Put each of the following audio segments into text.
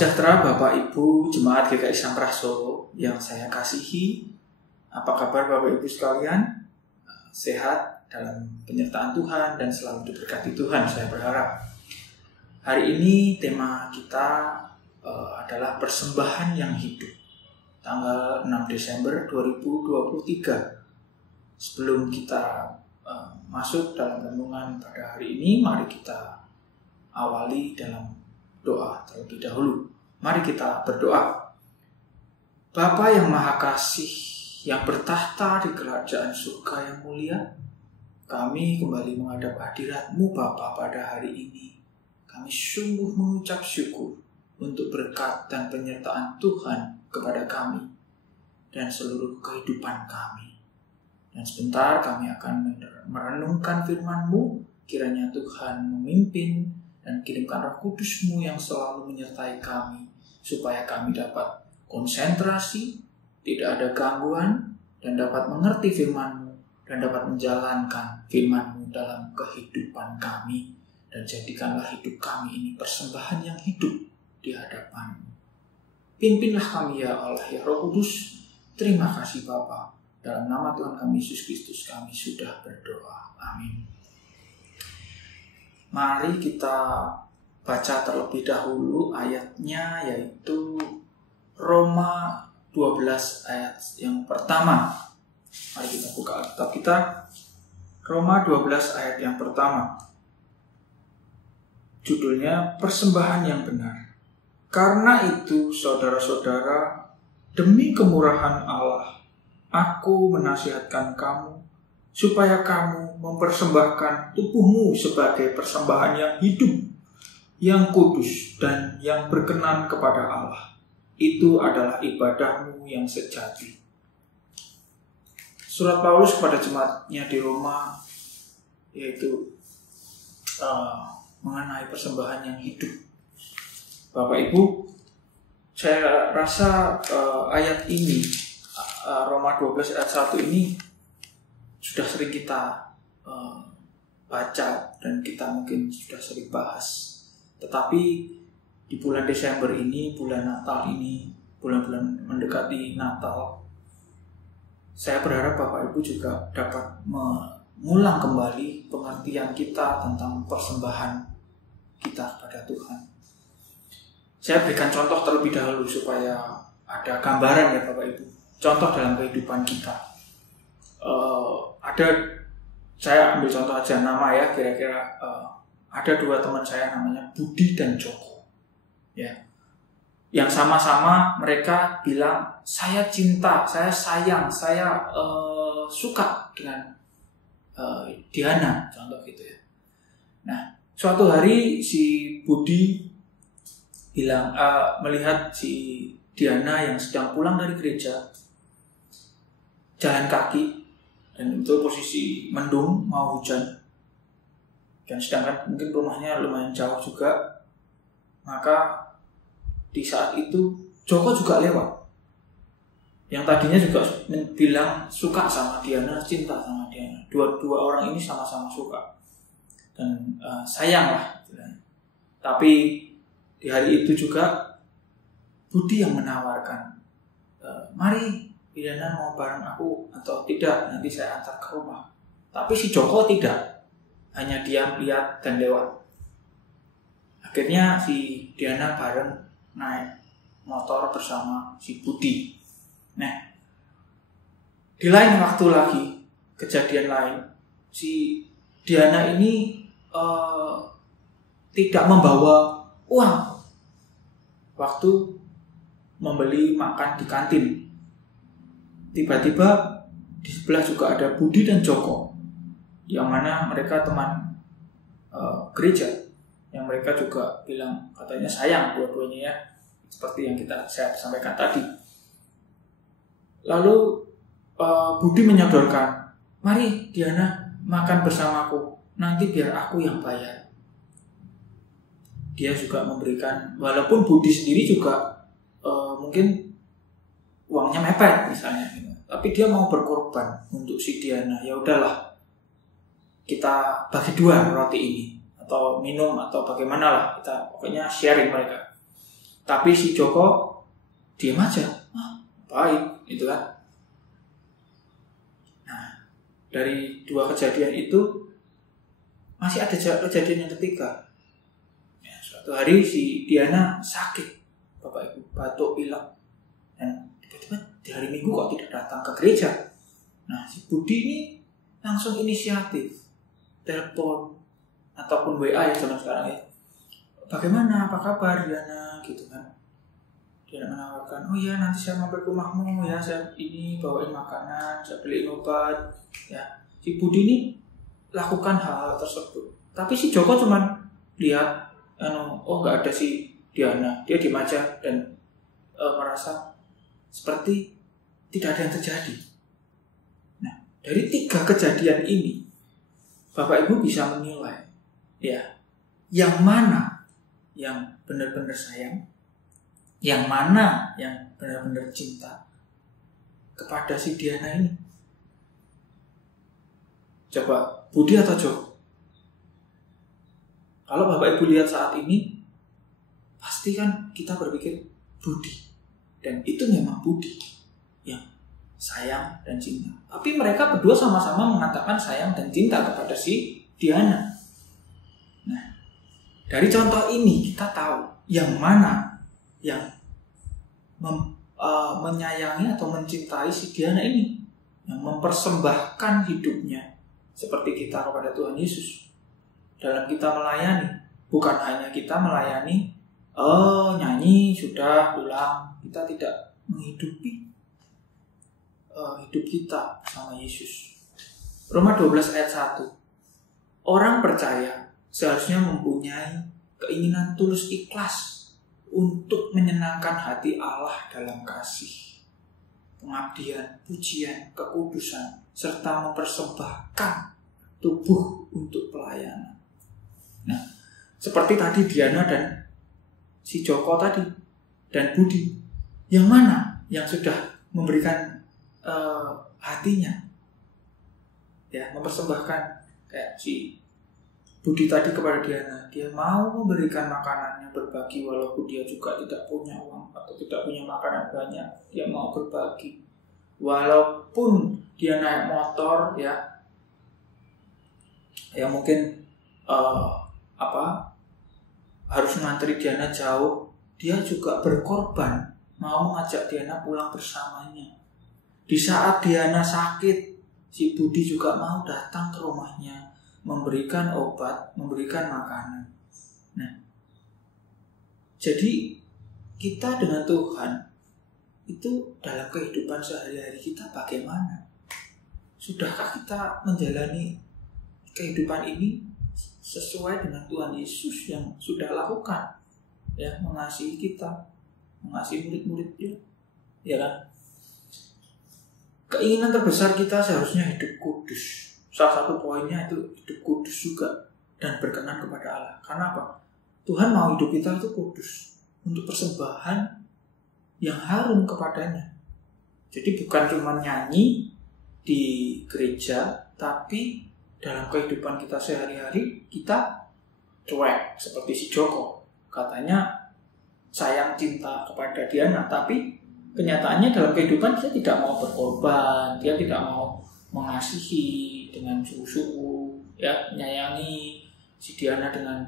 sejahtera Bapak Ibu Jemaat GKI Sangkrah Solo yang saya kasihi. Apa kabar Bapak Ibu sekalian? Sehat dalam penyertaan Tuhan dan selalu diberkati Tuhan, saya berharap. Hari ini tema kita adalah persembahan yang hidup. Tanggal 6 Desember 2023. Sebelum kita masuk dalam renungan pada hari ini, mari kita awali dalam doa terlebih dahulu. Mari kita berdoa. Bapa yang Maha Kasih, yang bertahta di kerajaan surga yang mulia, kami kembali menghadap hadirat-Mu Bapa pada hari ini. Kami sungguh mengucap syukur untuk berkat dan penyertaan Tuhan kepada kami dan seluruh kehidupan kami. Dan sebentar kami akan merenungkan firman-Mu. Kiranya Tuhan memimpin dan kirimkan Roh Kudus-Mu yang selalu menyertai kami, supaya kami dapat konsentrasi, tidak ada gangguan, dan dapat mengerti firman-Mu, dan dapat menjalankan firman-Mu dalam kehidupan kami. Dan jadikanlah hidup kami ini persembahan yang hidup di hadapan-Mu. Pimpinlah kami ya Allah, ya Roh Kudus. Terima kasih Bapa. Dalam nama Tuhan kami Yesus Kristus kami sudah berdoa. Amin. Mari kita baca terlebih dahulu ayatnya, yaitu Roma 12 ayat yang pertama. Mari kita buka Alkitab kita. Roma 12 ayat yang pertama. Judulnya persembahan yang benar. Karena itu saudara-saudara, demi kemurahan Allah, aku menasihatkan kamu supaya kamu mempersembahkan tubuhmu sebagai persembahan yang hidup, yang kudus, dan yang berkenan kepada Allah. Itu adalah ibadahmu yang sejati. Surat Paulus kepada jemaatnya di Roma, yaitu mengenai persembahan yang hidup. Bapak Ibu, saya rasa ayat ini, Roma 12 ayat 1 ini sudah sering kita baca dan kita mungkin sudah sering bahas. Tetapi di bulan Desember ini, bulan Natal ini, bulan-bulan mendekati Natal, saya berharap Bapak Ibu juga dapat mengulang kembali pengertian kita tentang persembahan kita pada Tuhan. Saya berikan contoh terlebih dahulu supaya ada gambaran ya Bapak Ibu. Contoh dalam kehidupan kita. Saya ambil contoh aja nama ya, kira-kira ada dua teman saya namanya Budi dan Joko. Ya. Yang sama-sama mereka bilang, saya cinta, saya sayang, saya suka dengan Diana, contoh gitu ya. Nah, suatu hari si Budi bilang melihat si Diana yang sedang pulang dari gereja, jalan kaki, dan itu posisi mendung, mau hujan, dan sedangkan mungkin rumahnya lumayan jauh juga. Maka di saat itu Joko juga lewat, yang tadinya juga bilang suka sama Diana, cinta sama Diana. Dua orang ini sama-sama suka dan sayang lah. Tapi di hari itu juga Budi yang menawarkan, mari Diana mau bareng aku atau tidak, nanti saya antar ke rumah. Tapi si Joko tidak, hanya diam, lihat, dan lewat. Akhirnya si Diana bareng naik motor bersama si Budi. Nah, di lain waktu lagi, kejadian lain, si Diana ini tidak membawa uang waktu membeli makan di kantin. Tiba-tiba di sebelah juga ada Budi dan Joko, yang mana mereka teman gereja, yang mereka juga bilang katanya sayang dua-duanya ya, seperti yang saya sampaikan tadi. Lalu Budi menyodorkan, mari Diana makan bersamaku, nanti biar aku yang bayar. Dia juga memberikan, walaupun Budi sendiri juga mungkin uangnya mepet misalnya, tapi dia mau berkorban untuk si Diana. Ya udahlah, kita bagi dua roti ini, atau minum atau bagaimana lah, kita pokoknya sharing mereka. Tapi si Joko diam aja. Baik, itu kan. Nah, dari dua kejadian itu masih ada kejadian yang ketiga. Ya, suatu hari si Diana sakit, Bapak Ibu, batuk pilek, dan tiba-tiba di hari Minggu kok tidak datang ke gereja. Nah, si Budi ini langsung inisiatif, telepon ataupun WA ya zaman sekarang ya. Bagaimana, apa kabar Diana, gitu kan. Dia menawarkan, oh ya nanti saya mampir ke rumahmu ya, saya ini bawain makanan, saya beliin obat. Ya, si Budi ini lakukan hal tersebut. Tapi si Joko cuman lihat, oh nggak ada si Diana, dia diem aja dan merasa seperti tidak ada yang terjadi. Nah, dari 3 kejadian ini, Bapak Ibu bisa menilai, ya, yang mana yang benar-benar sayang, yang mana yang benar-benar cinta kepada si Diana ini. Coba, Budi atau Joko? Kalau Bapak Ibu lihat saat ini, pasti kan kita berpikir Budi. Dan itu memang Budi yang sayang dan cinta. Tapi mereka berdua sama-sama mengatakan sayang dan cinta kepada si Diana. Nah, dari contoh ini kita tahu yang mana yang menyayangi atau mencintai si Diana ini, yang mempersembahkan hidupnya seperti kita kepada Tuhan Yesus. Dalam kita melayani, bukan hanya kita melayani, nyanyi sudah pulang, kita tidak menghidupi hidup kita sama Yesus. Roma 12 ayat 1. Orang percaya seharusnya mempunyai keinginan tulus ikhlas untuk menyenangkan hati Allah dalam kasih, pengabdian, pujian, kekudusan, serta mempersembahkan tubuh untuk pelayanan. Nah, seperti tadi Diana dan si Joko tadi dan Budi, yang mana yang sudah memberikan hatinya, ya, mempersembahkan, kayak si Budi tadi kepada Diana, dia mau memberikan makanannya, berbagi walaupun dia juga tidak punya uang atau tidak punya makanan banyak, dia mau berbagi. Walaupun dia naik motor, ya mungkin harus ngantri Diana jauh, dia juga berkorban, mau mengajak Diana pulang bersamanya. Di saat Diana sakit, si Budi juga mau datang ke rumahnya, memberikan obat, memberikan makanan. Nah, jadi kita dengan Tuhan itu dalam kehidupan sehari-hari kita bagaimana? Sudahkah kita menjalani kehidupan ini sesuai dengan Tuhan Yesus yang sudah lakukan, ya, mengasihi kita, mengasihi murid-muridnya, ya kan? Keinginan terbesar kita seharusnya hidup kudus. Salah satu poinnya itu hidup kudus juga dan berkenan kepada Allah. Karena apa? Tuhan mau hidup kita itu kudus untuk persembahan yang harum kepadanya. Jadi bukan cuma nyanyi di gereja, tapi dalam kehidupan kita sehari-hari kita cuek seperti si Joko. Katanya sayang cinta kepada Diana, tapi kenyataannya dalam kehidupan dia tidak mau berkorban, dia tidak mau mengasihi dengan sungguh-sungguh, ya, menyayangi si Diana dengan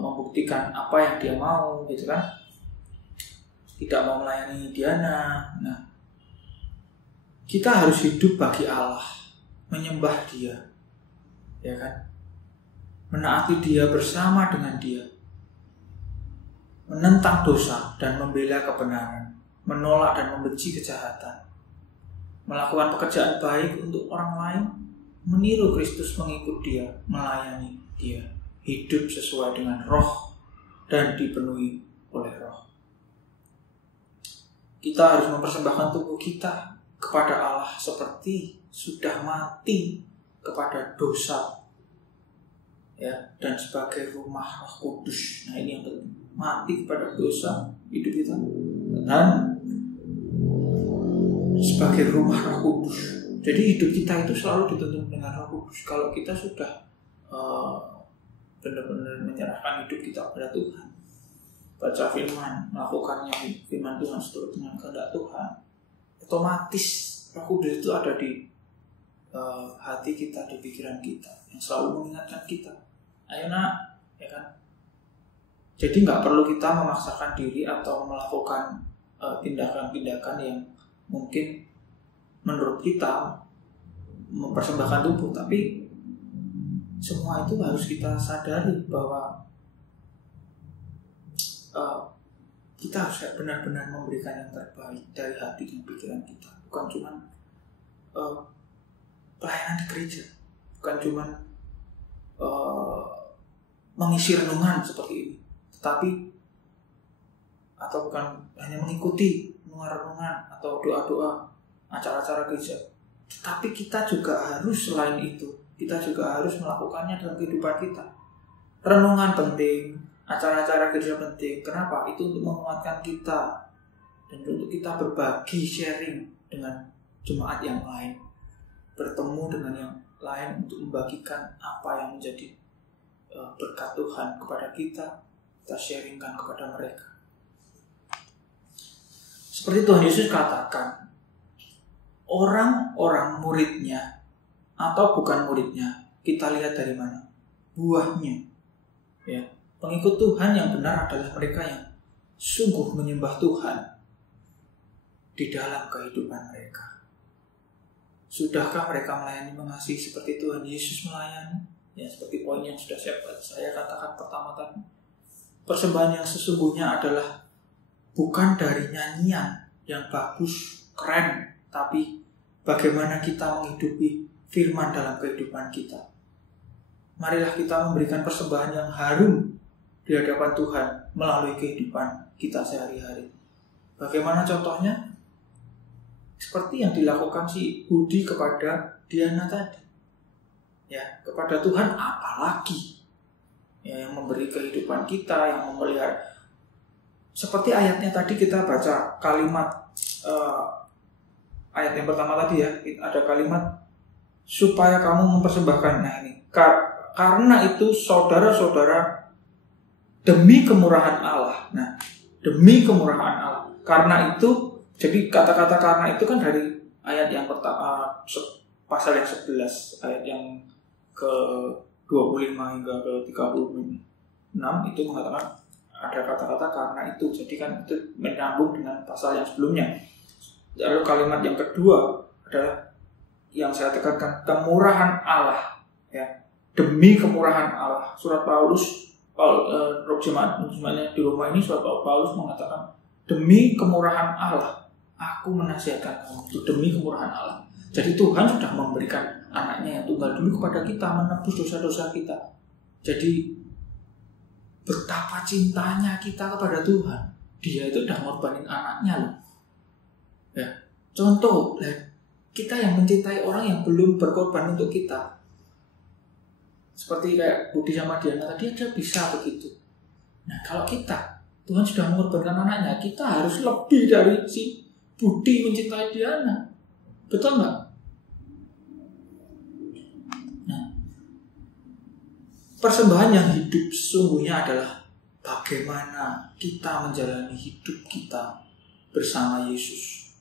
membuktikan apa yang dia mau, gitu kan? Tidak mau melayani Diana. Nah, kita harus hidup bagi Allah, menyembah Dia, ya kan? Menaati Dia bersama dengan Dia, menentang dosa dan membela kebenaran, menolak dan membenci kejahatan, melakukan pekerjaan baik untuk orang lain, meniru Kristus, mengikut Dia, melayani Dia, hidup sesuai dengan Roh dan dipenuhi oleh Roh. Kita harus mempersembahkan tubuh kita kepada Allah seperti sudah mati kepada dosa, ya, dan sebagai rumah Roh Kudus. Nah, ini yang penting, mati kepada dosa hidup kita dan sebagai rumah Roh Kudus. Jadi hidup kita itu selalu dituntun dengan Roh Kudus. Kalau kita sudah benar-benar menyerahkan hidup kita kepada Tuhan. baca firman, melakukannya firman Tuhan seturut dengan kehendak Tuhan, otomatis Roh Kudus itu ada di hati kita, di pikiran kita, yang selalu mengingatkan kita, ayo nak, ya kan. Jadi nggak perlu kita memaksakan diri atau melakukan tindakan-tindakan yang mungkin menurut kita mempersembahkan tubuh, tapi semua itu harus kita sadari bahwa kita harus benar-benar memberikan yang terbaik dari hati dan pikiran kita, bukan cuma pelayanan di gereja, bukan cuma mengisi renungan seperti ini, tetapi atau bukan hanya mengikuti renungan atau doa-doa acara-acara gereja, tetapi kita juga harus, selain itu kita juga harus melakukannya dalam kehidupan kita. Renungan penting, acara-acara gereja penting. Kenapa? Itu untuk menguatkan kita dan untuk kita berbagi, sharing dengan jemaat yang lain, bertemu dengan yang lain untuk membagikan apa yang menjadi berkat Tuhan kepada kita sharingkan kepada mereka. Seperti Tuhan Yesus katakan, orang-orang muridnya atau bukan muridnya, kita lihat dari mana? Buahnya. Ya, pengikut Tuhan yang benar adalah mereka yang sungguh menyembah Tuhan di dalam kehidupan mereka. Sudahkah mereka melayani, mengasihi seperti Tuhan Yesus melayani? Ya, seperti poin yang sudah saya katakan pertama tadi. Persembahan yang sesungguhnya adalah bukan dari nyanyian yang bagus, keren, tapi bagaimana kita menghidupi firman dalam kehidupan kita. Marilah kita memberikan persembahan yang harum di hadapan Tuhan melalui kehidupan kita sehari-hari. Bagaimana contohnya? Seperti yang dilakukan si Budi kepada Diana tadi. Ya, kepada Tuhan apalagi? Ya, yang memberi kehidupan kita, yang memelihara. Seperti ayatnya tadi kita baca kalimat ayat yang pertama tadi ya, ada kalimat supaya kamu mempersembahkan. Nah ini, karena itu saudara-saudara, demi kemurahan Allah. Nah, demi kemurahan Allah. Karena itu, jadi kata-kata karena itu kan dari ayat yang pertama, pasal yang 11, ayat yang ke 25 hingga ke 36 itu mengatakan ada kata-kata karena itu. Jadi kan itu menyambung dengan pasal yang sebelumnya. Lalu kalimat yang kedua adalah yang saya tekankan, kemurahan Allah, ya, demi kemurahan Allah. Surat Paulus, jemaatnya di Roma ini, surat Paulus mengatakan demi kemurahan Allah aku menasihatkan kamu, itu demi kemurahan Allah. Jadi Tuhan sudah memberikan anaknya yang tunggal dulu kepada kita, menebus dosa-dosa kita. Jadi betapa cintanya kita kepada Tuhan. Dia itu sudah ngorbanin anaknya loh. Ya, contoh, kita yang mencintai orang yang belum berkorban untuk kita. Seperti kayak Budi sama Diana tadi aja bisa begitu. Nah, kalau kita, Tuhan sudah mengorbankan anaknya, kita harus lebih dari si Budi mencintai Diana. Betul nggak? Nah, persembahan yang hidup sesungguhnya adalah bagaimana kita menjalani hidup kita bersama Yesus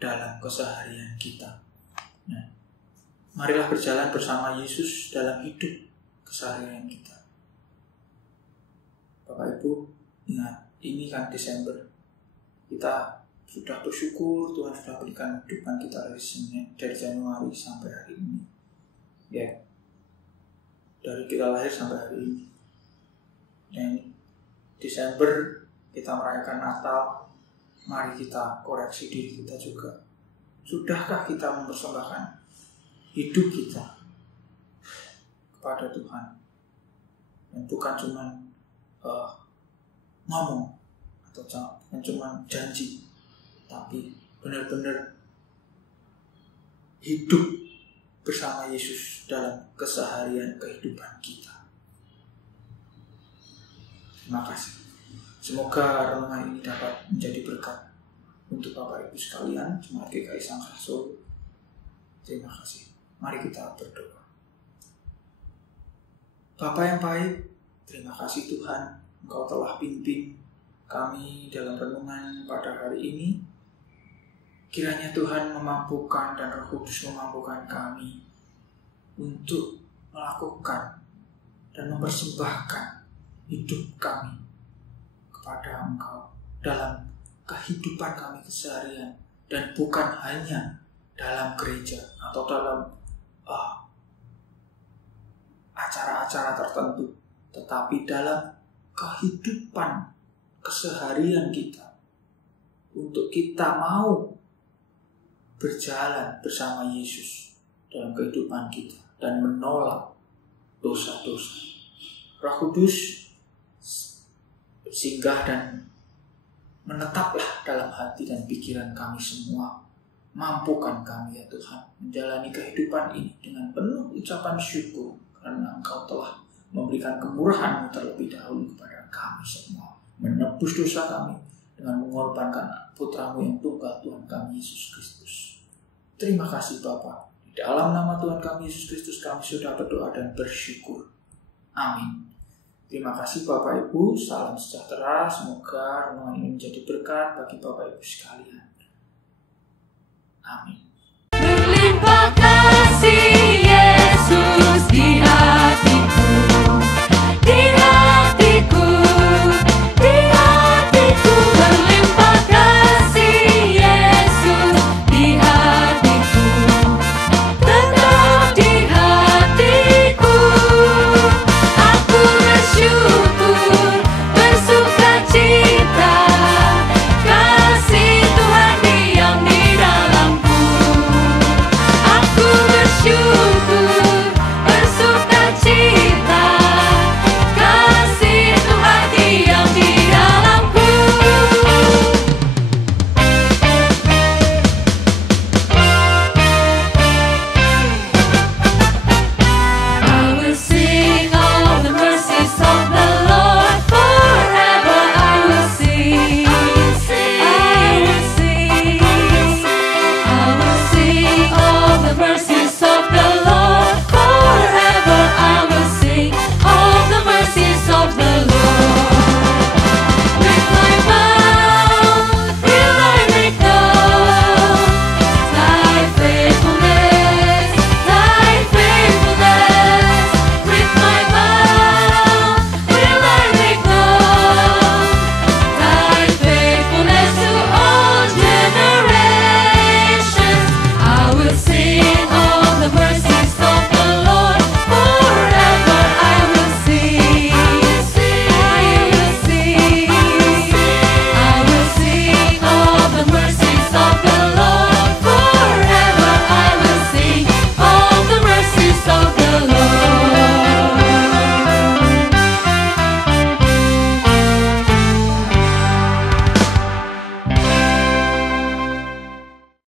dalam keseharian kita. Nah, marilah berjalan bersama Yesus dalam hidup keseharian kita. Bapak Ibu, ingat, ini kan Desember. Kita sudah bersyukur Tuhan sudah berikan kehidupan kita dari Januari sampai hari ini. Ya, dari kita lahir sampai hari ini. Dan Desember kita merayakan Natal. Mari kita koreksi diri kita juga. Sudahkah kita mempersembahkan hidup kita kepada Tuhan? Dan bukan cuma ngomong atau bukan cuma janji, tapi benar-benar hidup bersama Yesus dalam keseharian kehidupan kita. Terima kasih. Semoga renungan ini dapat menjadi berkat untuk Bapak Ibu sekalian, jemaat GKI Sangkraso. Terima kasih. Mari kita berdoa. Bapa yang baik, terima kasih Tuhan Engkau telah pimpin kami dalam renungan pada hari ini. Kiranya Tuhan memampukan dan Roh Kudus memampukan kami untuk melakukan dan mempersembahkan hidup kami kepada Engkau dalam kehidupan kami keseharian, dan bukan hanya dalam gereja atau dalam acara-acara tertentu, tetapi dalam kehidupan keseharian kita, untuk kita mau berjalan bersama Yesus dalam kehidupan kita dan menolak dosa-dosa. Roh Kudus singgah dan menetaplah dalam hati dan pikiran kami semua. Mampukan kami ya Tuhan menjalani kehidupan ini dengan penuh ucapan syukur, karena Engkau telah memberikan kemurahan-Mu terlebih dahulu kepada kami semua, menebus dosa kami dengan mengorbankan Putra-Mu yang tunggal, Tuhan kami Yesus Kristus. Terima kasih Bapa. Di dalam nama Tuhan kami Yesus Kristus kami sudah berdoa dan bersyukur. Amin. Terima kasih Bapak Ibu. Salam sejahtera. Semoga renungan ini menjadi berkat bagi Bapak Ibu sekalian. Amin.